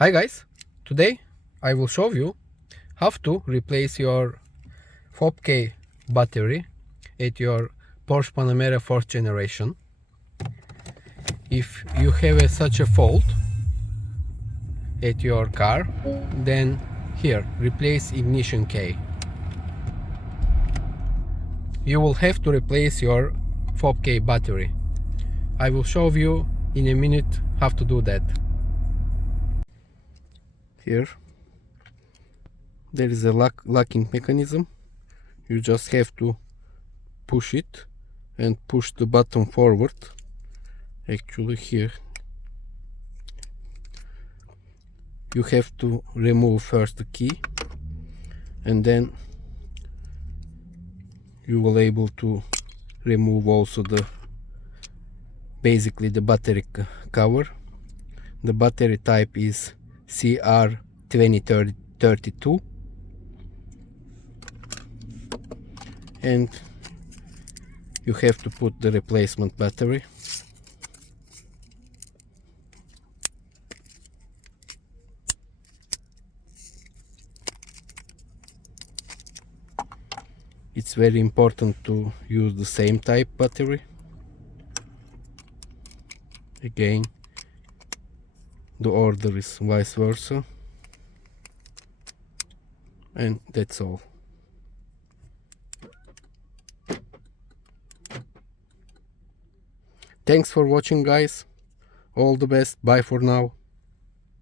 Hi guys, today I will show you how to replace your FOB battery at your Porsche Panamera 4th generation. If you have such a fault at your car, then here, replace ignition key. You will have to replace your FOB battery. I will show you in a minute how to do that. Here there is a locking mechanism. You just have to push it and push the button forward. Actually here you have to remove first the key, and then you will able to remove also basically the battery cover. The battery type is CR2032, and you have to put the replacement battery. It's very important to use the same type battery. Again, the order is vice versa, and that's all. Thanks for watching guys, all the best, bye for now.